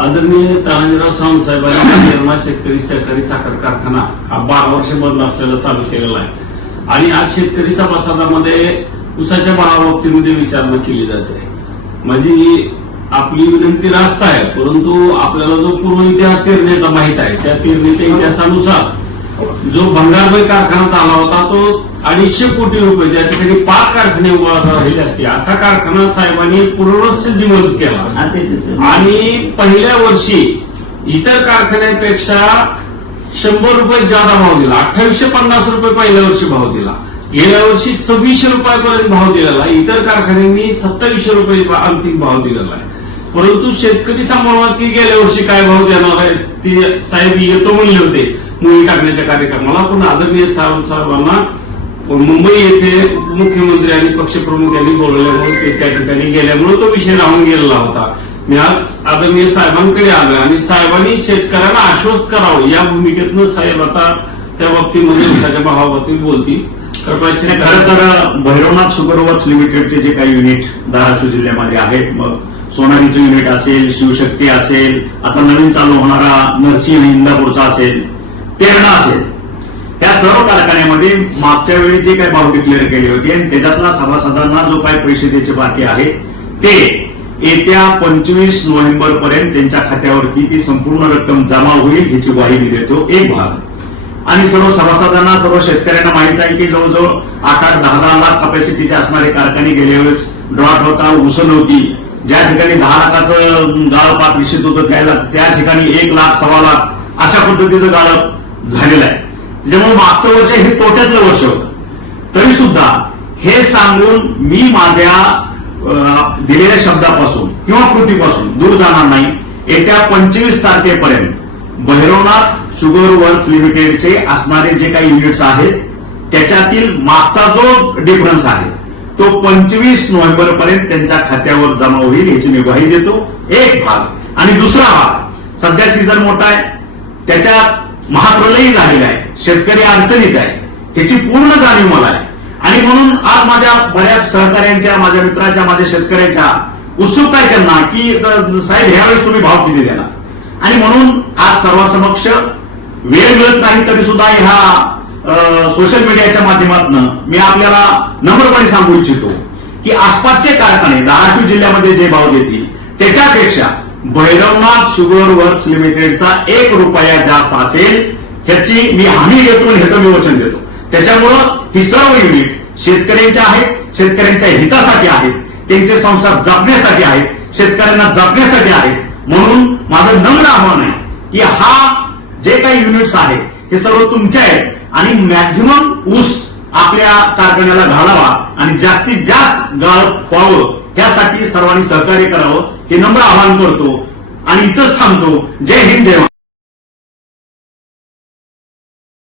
आदरणीय तानाजीराव सावंत साहेबांनी निर्मा शेतकरी सहकारी साखर कारखाना हा बारा वर्ष बंद असलेला चालू केलेला आहे. आणि आज शेतकरी सभासदामध्ये उसाच्या भावाबाबतीमध्ये विचारणा केली जाते. म्हणजे माझी आपली विनंती रास्त आहे परंतु आपल्याला जो पूर्व इतिहास तिरणेचा माहीत आहे त्या तिरणेच्या इतिहासानुसार जो भंगारबाई कारखान्यात आला होता तो अडीचशे कोटी रुपये ज्या ठिकाणी पाच कारखाने उभा राहिले असते असा कारखाना साहेबांनी जिवंत केला. आणि पहिल्या वर्षी इतर कारखान्यांपेक्षा शंभर रुपये जादा भाव दिला. अठ्ठावीसशे पन्नास रुपये पहिल्या वर्षी भाव दिला. गेल्या वर्षी सव्वीसशे रुपयापर्यंत भाव दिलेला आहे. इतर कारखान्यांनी सत्तावीसशे रुपये अंतिम भाव दिलेला आहे. परंतु शेतकरी समोर की गेल्या वर्षी काय भाव देणार आहे ते साहेब येतो म्हणले होते. मुली टाकण्याच्या कार्यक्रमाला पण आदरणीय साहेब साहेबांना मुंबई येथे मुख्यमंत्री आणि पक्षप्रमुख यांनी बोलवल्यामुळे ते त्या ठिकाणी गेल्यामुळे तो विषय राहून गेलेला होता. मी आज आदरणीय साहेबांकडे आलो आणि साहेबांनी शेतकऱ्यांना आश्वस्त करावं या भूमिकेतनं साहेब आता त्या बाबतीमध्ये उसाच्या भावाबाबतीत बोलतील. खरं तर भैरवनाथ शुगर वर्क्स लिमिटेडचे जे काही युनिट धाराशिव जिल्ह्यामध्ये आहेत मग सोनालीचं युनिट असेल शिवशक्ती असेल आता नवीन चालू होणारा नरसिंह इंदापूरचा असेल प्रेरणा असेल. त्या सर्व कारखान्यामध्ये मागच्या वेळी जे काही भाव डिक्लेअर केले होते आणि त्याच्यातला सभासदांना जो काही पैसे द्यायचे बाकी आहे ते येत्या पंचवीस नोव्हेंबर पर्यंत त्यांच्या खात्यावरती ती संपूर्ण रक्कम जमा होईल ह्याची ग्वाही मी देतो. एक भाग. आणि सर्व सभासदांना सर्व शेतकऱ्यांना माहीत आहे की जवळजवळ आठ आठ दहा दहा लाख कपॅसिटीचे असणारे कारखाने गेल्या वेळेस ड्रॉट होता उस नव्हती ज्या ठिकाणी दहा लाखाचं गाळप निश्चित होतं त्याला त्या ठिकाणी एक लाख सव्वा लाख अशा पद्धतीचं गाळप झालेलं आहे. त्याच्यामुळे मागचं वर्ष हे तोट्यातलं वर्ष होतं. तरी सुद्धा हे सांगून मी माझ्या दिलेल्या शब्दापासून किंवा कृतीपासून दूर जाणार नाही. येत्या पंचवीस तारखेपर्यंत भैरवनाथ शुगर वर्क्स लिमिटेडचे असणारे जे काही युनिट्स आहेत त्याच्यातील मागचा जो डिफरन्स आहे तो पंचवीस नोव्हेंबर पर्यंत त्यांच्या खात्यावर जमा होईल याची मी ग्वाही देतो. एक भाग. आणि दुसरा भाग. सध्या सीझन मोठा आहे. त्याच्यात महाप्रलयी झालेला आहे. शेतकरी अडचणीत आहे. याची पूर्ण जाणीव मला आहे. आणि म्हणून आज माझ्या बऱ्याच सहकाऱ्यांच्या माझ्या मित्राच्या माझ्या शेतकऱ्याच्या उत्सुकता आहे त्यांना की साहेब ह्यावेळेस तुम्ही भाव किती द्याला आणि म्हणून आज सर्वांसमक्ष वेळ मिळत नाही तरी सुद्धा ह्या सोशल मीडियाच्या माध्यमातून मी आपल्याला नम्रपणे सांगू इच्छितो की आसपासचे कारखाने धाराशिव जिल्ह्यामध्ये जे भाव देतील त्याच्यापेक्षा भैरवनाथ शुगर वर्क्स लिमिटेडचा एक रुपया जास्त असेल ह्याची मी हमी घेतो आणि ह्याचं मी वचन देतो. त्याच्यामुळं ही सर्व युनिट शेतकऱ्यांच्या आहेत शेतकऱ्यांच्या हितासाठी आहेत त्यांचे संसार जपण्यासाठी आहेत शेतकऱ्यांना जपण्यासाठी आहेत. म्हणून माझं नम्र आव्हान आहे की हा जे काही युनिट्स आहेत हे सर्व तुमचे आहेत आणि मॅक्झिमम ऊस आपल्या कारखान्याला घालावा आणि जास्तीत जास्त गाळ व्हावं यासाठी सर्वांनी सहकार्य करावं. हे नम्र आवाहन करतो आणि इथंच थांबतो. जय हिंद जय